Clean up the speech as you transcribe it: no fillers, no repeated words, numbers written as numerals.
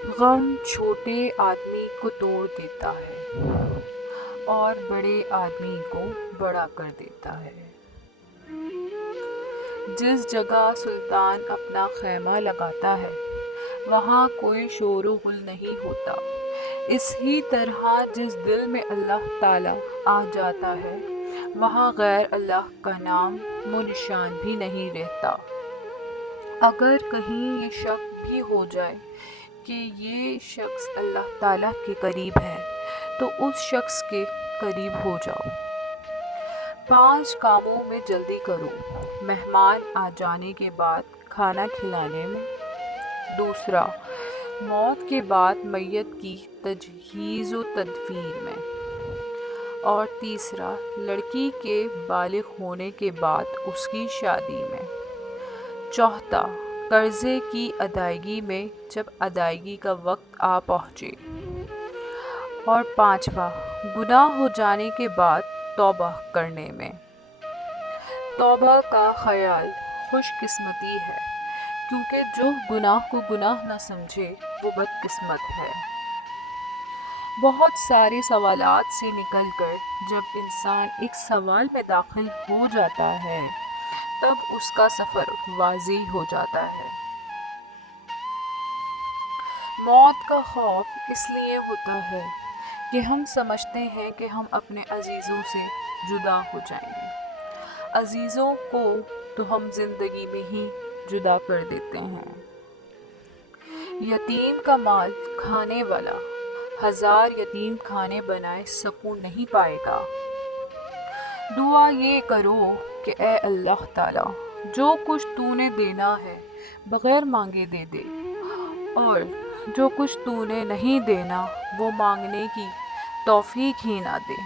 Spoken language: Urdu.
غم چھوٹے آدمی کو توڑ دیتا ہے اور بڑے آدمی کو بڑا کر دیتا ہے۔ جس جگہ سلطان اپنا خیمہ لگاتا ہے وہاں کوئی شور و غل نہیں ہوتا، اسی طرح جس دل میں اللہ تعالیٰ آ جاتا ہے وہاں غیر اللہ کا نام و نشان بھی نہیں رہتا۔ اگر کہیں یہ شک بھی ہو جائے کہ یہ شخص اللہ تعالیٰ کے قریب ہے تو اس شخص کے قریب ہو جاؤ۔ 5 کاموں میں جلدی کرو، مہمان آ جانے کے بعد کھانا کھلانے میں، دوسرا موت کے بعد میت کی تجہیز و تدفین میں، اور تیسرا لڑکی کے بالغ ہونے کے بعد اس کی شادی میں، چوتھا قرضے کی ادائیگی میں جب ادائیگی کا وقت آ پہنچے، اور پانچواں گناہ ہو جانے کے بعد توبہ کرنے میں۔ توبہ کا خیال خوش قسمتی ہے، کیونکہ جو گناہ کو گناہ نہ سمجھے وہ بد قسمت ہے۔ بہت سارے سوالات سے نکل کر جب انسان ایک سوال میں داخل ہو جاتا ہے تب اس کا سفر واضح ہو جاتا ہے۔ موت کا خوف اس لیے ہوتا ہے کہ ہم سمجھتے ہیں کہ ہم اپنے عزیزوں سے جدا ہو جائیں گے۔ عزیزوں کو تو ہم زندگی میں ہی جدا کر دیتے ہیں۔ یتیم کا مال کھانے والا 1000 یتیم خانے بنائے سکون نہیں پائے گا۔ دعا یہ کرو کہ اے اللہ تعالیٰ، جو کچھ تو نے دینا ہے بغیر مانگے دے دے، اور جو کچھ تو نے نہیں دینا وہ مانگنے کی توفیق ہی نہ دے۔